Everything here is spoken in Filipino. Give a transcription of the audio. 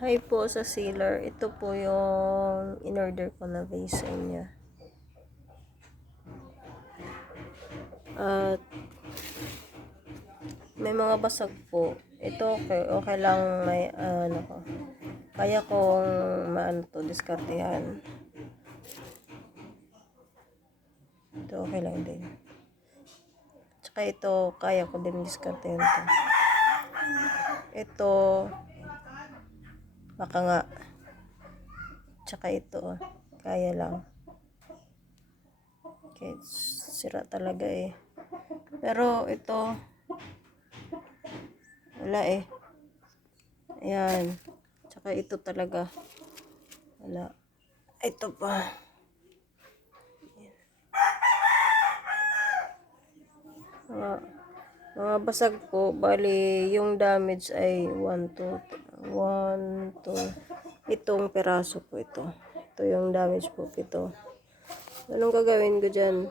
Hi po sa sealer. Ito po yung in-order ko na vase sa inyo. At may mga basag po. Ito okay lang may ko. Kaya kong diskartehan. Ito okay lang din. Tsaka ito kaya ko din diskartehan to. Ito baka nga. Tsaka ito kaya lang. Okay, sira talaga eh. Pero ito wala eh. Ayan. Tsaka ito talaga. Wala. Ito pa. Mga basag po. Bali, yung damage ay 1, 2. Itong peraso po ito. Ito yung damage po ito. Anong gagawin ko dyan?